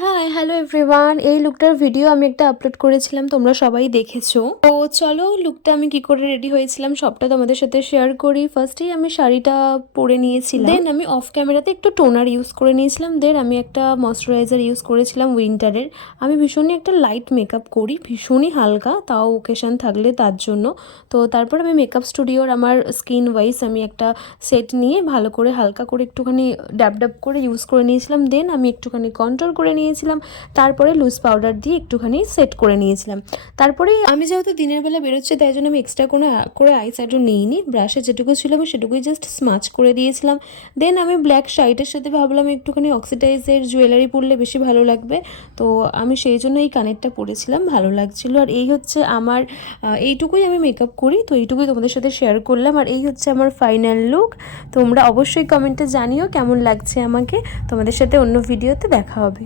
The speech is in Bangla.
হাই হ্যালো এভরিওয়ান, এই লুকটার ভিডিও আমি একটা আপলোড করেছিলাম, তোমরা সবাই দেখেছো। তো চলো লুকটা আমি কি করে রেডি হয়েছিলাম সবটা তোমাদের সাথে শেয়ার করি। ফার্স্টেই আমি শাড়িটা পরে নিয়েছিলাম, দেন আমি অফ ক্যামেরাতে একটু টোনার ইউজ করে নিয়েছিলাম, দেন আমি একটা ময়শ্চারাইজার ইউজ করেছিলাম উইন্টারের। আমি ভীষণই একটা লাইট মেকআপ করি, ভীষণই হালকা, তাও ওকেশন থাকলে তার জন্য। তো তারপর আমি মেকআপ স্টুডিওর আমার স্কিন ওয়াইজ আমি একটা সেট নিয়ে ভালো করে হালকা করে একটুখানি ড্যাব ড্যাব করে ইউজ করে নিয়েছিলাম, দেন আমি একটুখানি কন্ট্রোল করে নিয়েছিলাম, তারপরে লুজ পাউডার দিয়ে একটুখানি সেট করে নিয়েছিলাম। তারপরে আমি যেহেতু দিনের বেলা বেরোচ্ছি তাই জন্য আমি এক্সট্রা কোনো করে আই শ্যাডো নিইনি, ব্রাশে যেটুকু ছিল আমি সেটুকুই জাস্ট স্মাচ করে দিয়েছিলাম। দেন আমি ব্ল্যাক শাড়িটার সাথে ভাবলাম একটুখানি অক্সিডাইজের জুয়েলারি পরলে বেশি ভালো লাগবে, তো আমি সেই জন্য এই কানেরটা পরেছিলাম, ভালো লাগছিল। আর এই হচ্ছে আমার এইটুকুই আমি মেকআপ করি, তো এইটুকুই তোমাদের সাথে শেয়ার করলাম। আর এই হচ্ছে আমার ফাইনাল লুক। তোমরা অবশ্যই কমেন্টে জানিও কেমন লাগছে আমাকে। তোমাদের সাথে অন্য ভিডিওতে দেখা হবে।